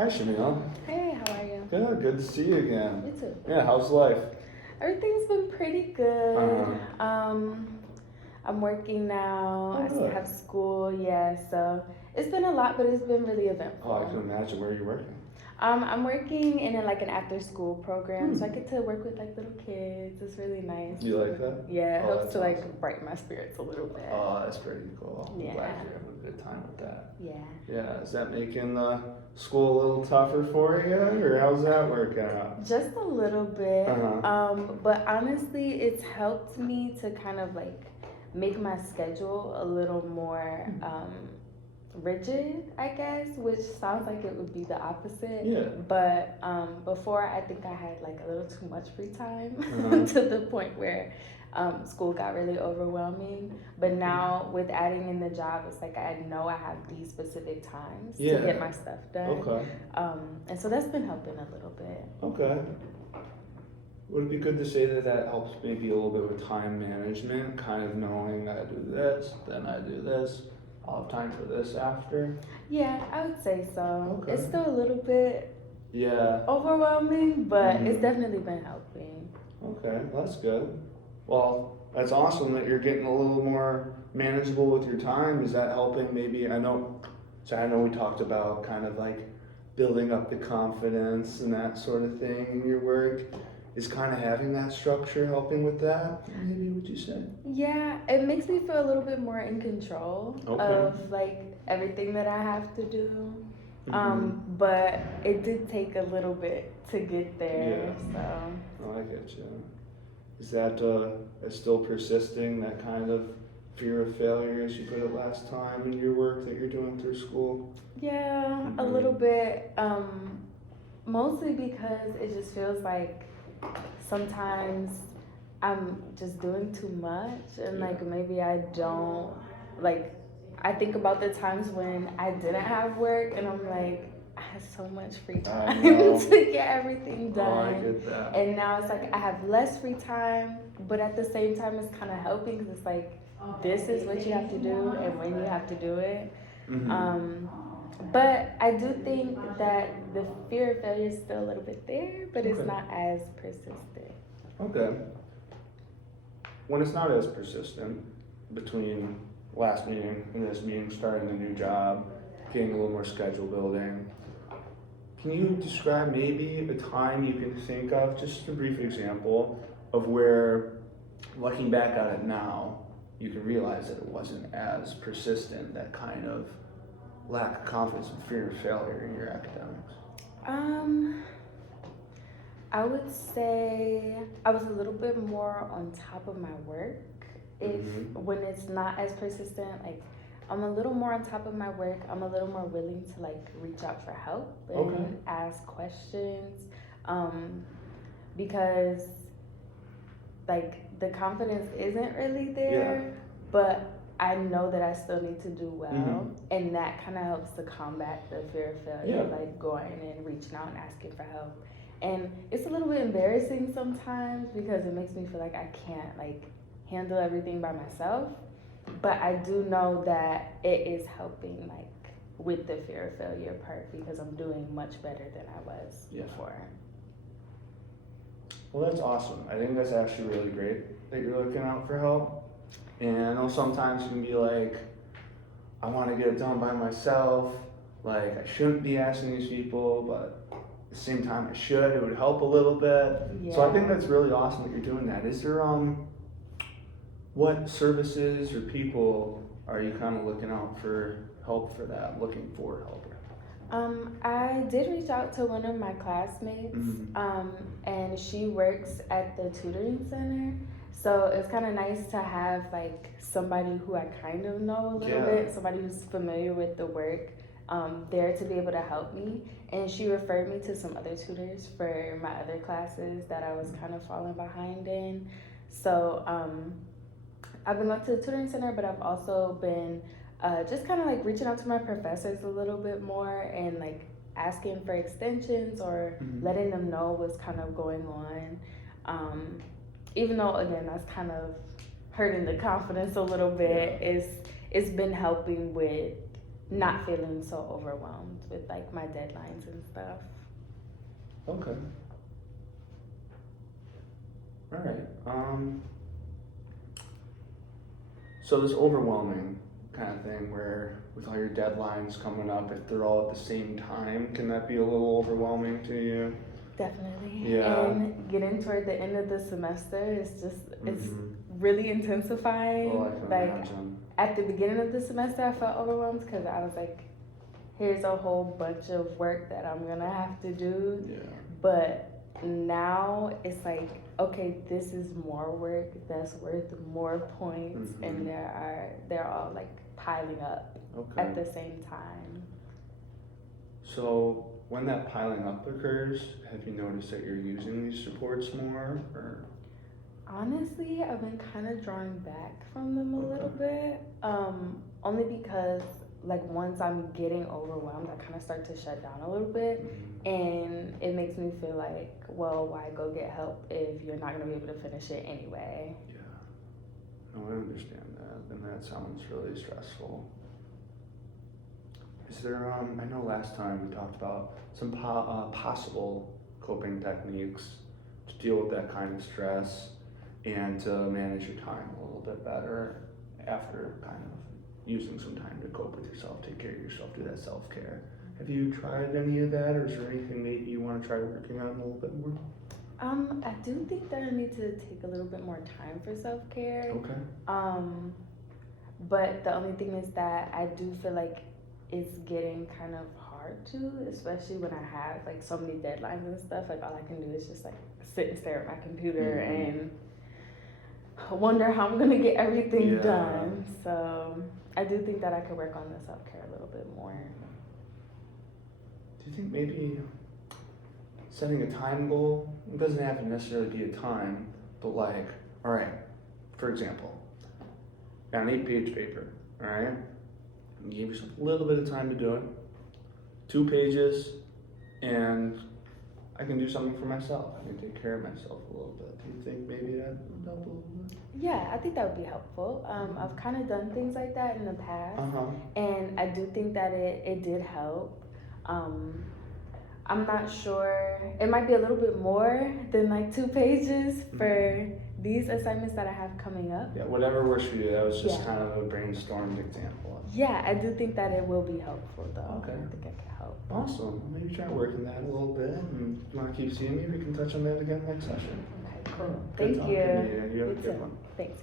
Hi, Shamil. Hey, how are you? Good to see you again. You too. Yeah, how's life? Everything's been pretty good. Uh-huh. I'm working now. Oh, I still good. have school, yeah, so it's been a lot, but it's been really Oh, I can eventful. imagine where you're working. I'm working in like an after school program, so I Hmm. get to work with like little kids. It's really nice. You like that? Yeah, it Oh, helps that's to like awesome. brighten my spirits a little bit. Oh, that's pretty cool. I'm Yeah. glad you're having a good time with that. Yeah. Yeah, is that making school a little tougher for you, or how's that working out? Just a little bit. Uh-huh. But honestly, it's helped me to kind of like make my schedule a little more rigid, I guess, which sounds like it would be the opposite. Yeah. But before, I think I had like a little too much free time Uh-huh. to the point where school got really overwhelming. But now with adding in the job, it's like I know I have these specific times Yeah. to get my stuff done. Okay. And so that's been helping a little bit. Okay. Would it be good to say that that helps maybe a little bit with time management, kind of knowing I do this, then I do this, I'll have time for this after? Yeah, I would say so. Okay. It's still a little bit Yeah. overwhelming, but it's Mhm. definitely been helping. Okay, that's good. Well, that's awesome that you're getting a little more manageable with your time. Is that helping maybe? I know we talked about kind of like building up the confidence and that sort of thing in your work. Is kind of having that structure helping with that? Maybe would you say? Yeah, it makes me feel a little bit more in control Okay. of like everything that I have to do. Mhm. But it did take a little bit to get there. Yeah. So Oh, I get you. Is that is still persisting, that kind of fear of failure, as you put it last time, in your work that you're doing through school? yeah, a Mhm. little bit. Mostly because it just feels like sometimes I'm just doing too much, and Yeah. like maybe I don't like. I think about the times when I didn't have work, and I'm like, I had so much free I time know. to get everything Oh, I done. get that. And now it's like I have less free time, but at the same time, it's kind of helping because it's like this is what you have to do and when you have to do it. Mhm. But I do think that the fear of failure is still a little bit there, but it's Okay. not as persistent. Okay. When it's not as persistent between last meeting and this meeting, starting a new job, getting a little more schedule building, can you describe maybe a time you can think of, just a brief example, of where, looking back at it now, you can realize that it wasn't as persistent, that kind of lack of confidence and fear of failure in your academics? Um, I would say I was a little bit more on top of my work. If Mhm. when it's not as persistent, like I'm a little more on top of my work. I'm a little more willing to like reach out for help and Okay. ask questions, um, because like the confidence isn't really there, but I know that I still need to do well, Mhm. and that kind of helps to combat the fear of failure, Yeah. like going and reaching out and asking for help. And it's a little bit embarrassing sometimes because it makes me feel like I can't like handle everything by myself, but I do know that it is helping like with the fear of failure part because I'm doing much better than I was Yeah. before. Well, that's awesome. I think that's actually really great that you're looking out for help. And I know sometimes you can be like, I want to get it done by myself. Like, I shouldn't be asking these people, but at the same time, I should. It would help a little bit. Yeah. So I think that's really awesome that you're doing that. Is there, what services or people are you kind of looking out for help for that, looking for help? I did reach out to one of my classmates, Mhm. and she works at the tutoring center. So it's kind of nice to have like somebody who I kind of know a little Yeah. bit, somebody who's familiar with the work, there to be able to help me. And she referred me to some other tutors for my other classes that I was kind of falling behind in. So I've been going to the tutoring center, but I've also been just kind of like reaching out to my professors a little bit more and like asking for extensions or Mhm. letting them know what's kind of going on. Even though again that's kind of hurting the confidence a little bit, it's been helping with not feeling so overwhelmed with like my deadlines and stuff. Okay. All right. So this overwhelming kind of thing where with all your deadlines coming up, if they're all at the same time, can that be a little overwhelming to you? Definitely. Yeah. And getting toward the end of the semester is just, it's Mhm. really intensifying. Oh, I can Like imagine. at the beginning of the semester, I felt overwhelmed because I was like, here's a whole bunch of work that I'm gonna have to do. Yeah. But now it's like, okay, this is more work that's worth more points, Mhm. and they're all like piling up Okay. at the same time. So when that piling up occurs, have you noticed that you're using these supports more, or? Honestly, I've been kind of drawing back from them a Okay. little bit, only because like once I'm getting overwhelmed, I kind of start to shut down a little bit, and it makes me feel like, well, why go get help if you're not gonna be able to finish it anyway? Yeah. No, I understand that, and that sounds really stressful. Is there, I know last time we talked about some possible coping techniques to deal with that kind of stress and to manage your time a little bit better after kind of using some time to cope with yourself, take care of yourself, do that self-care. Have you tried any of that, or is there anything that you want to try working on a little bit more? I do think that I need to take a little bit more time for self-care. Okay. But the only thing is that I do feel like it's getting kind of hard to, especially when I have like so many deadlines and stuff. Like all I can do is just like sit and stare at my computer and wonder how I'm gonna get everything done. So I do think that I could work on the self-care a little bit more. Do you think maybe setting a time goal, it doesn't have to necessarily be a time, but like, all right, for example, got an 8-page paper, all right? You give yourself a little bit of time to do it, 2 pages, and I can do something for myself. I can take care of myself a little bit. Do you think maybe that would help a little bit? Yeah, I think that would be helpful. I've kind of done things like that in the past, and I do think that it did help. I'm not sure. It might be a little bit more than like 2 pages for these assignments that I have coming up. Yeah, whatever works for you. That was just kind of a brainstormed example. Yeah, I do think that it will be helpful though. Okay. I think it can help. Awesome. Well, maybe try working that a little bit. And if you want to keep seeing me, we can touch on that again next session. Okay, cool. Good Thank talking you. to you. You have a You good too. one. Thanks.